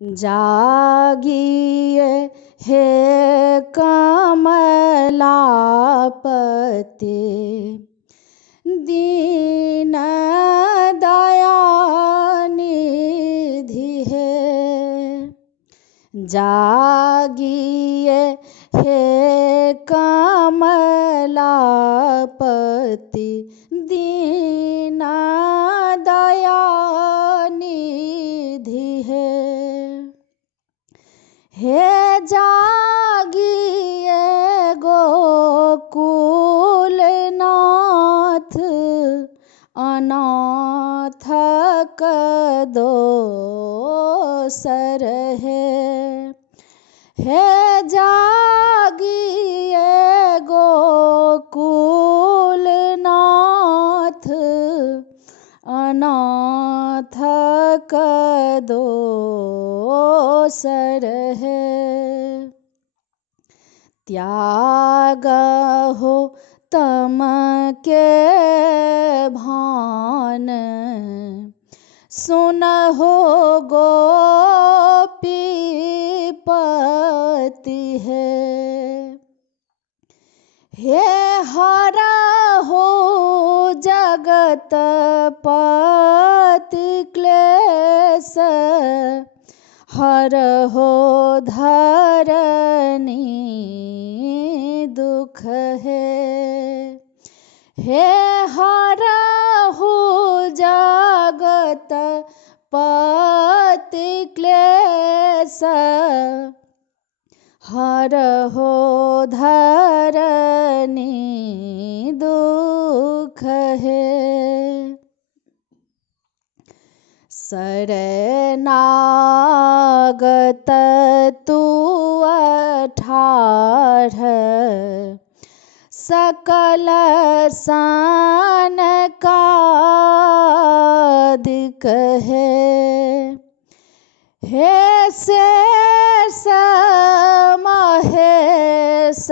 जागिए हे कमलापते दीन दयानिधि हे। जागिए हे कमलापति दीन दयानिधि हे जागिए गोकुलनाथ अनाथक दोसर हे जागिए गोकुलनाथ अनाथक दोसर त्याग हो तम के भान सुन हो गोपीपति हे हरा हो जगत पति क्लेश हर हो धरनी दुख हे हर हो जगत पति क्लेश हर हो धरनी दुख शरणागत तू अठाढ़ सकल सान कादिक हे शेष महेश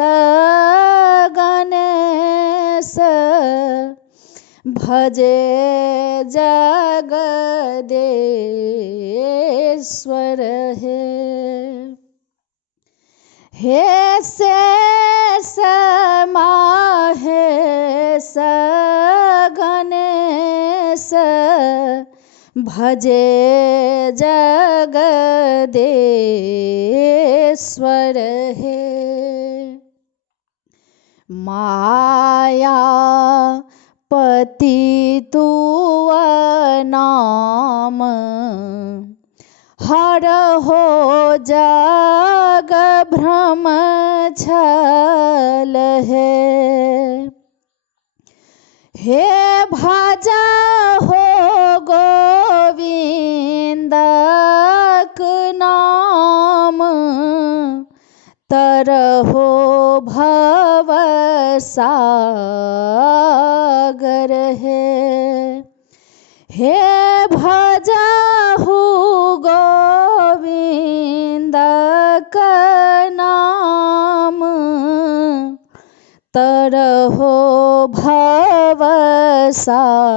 गणेश भजे जगदेश्वर हे शेष महेश गणेश भजे जगदेश्वर माया पति तू नाम हर हो जग भ्रम छल हे भजा हो गोविंदक नाम तर हो भव सागर हे भजा हो गोविंदक नाम तर हो भव सागर